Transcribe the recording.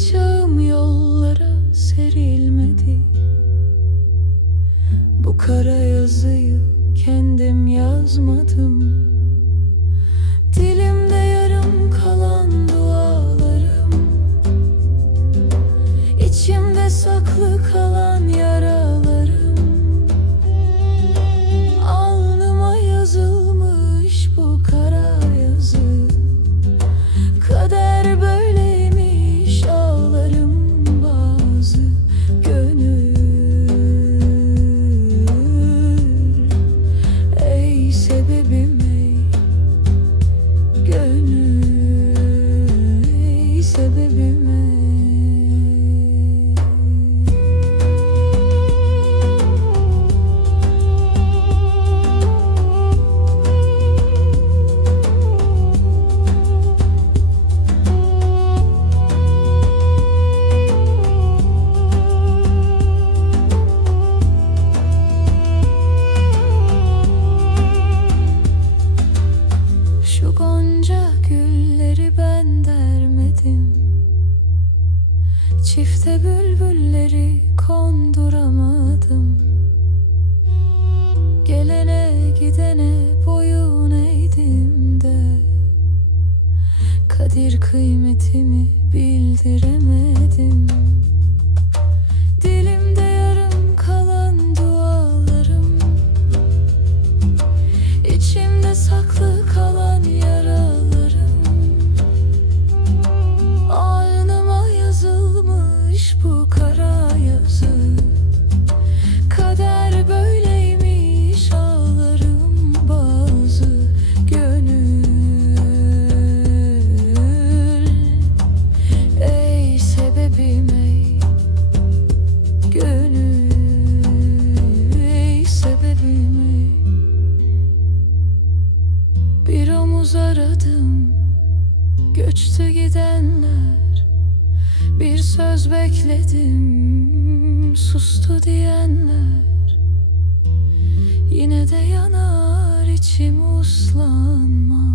Bıçağım yollara serilmedi. Bu kara yazıyı kendim yazmadım. Sebebim gonca gülleri ben dermedim. Çifte bülbülleri konduramadım. Gelene gidene boyun eğdim de. Kadir kıymetimi bildiremedim bu kara yazı Kader böyleymiş ağlarım bazı gönül. Ey sebebim ey gönül. Ey sebebim ey. Bir omuz aradım Göçtü gidenler Bir söz bekledim Sustu diyenler. Yine de yanar içim uslanmaz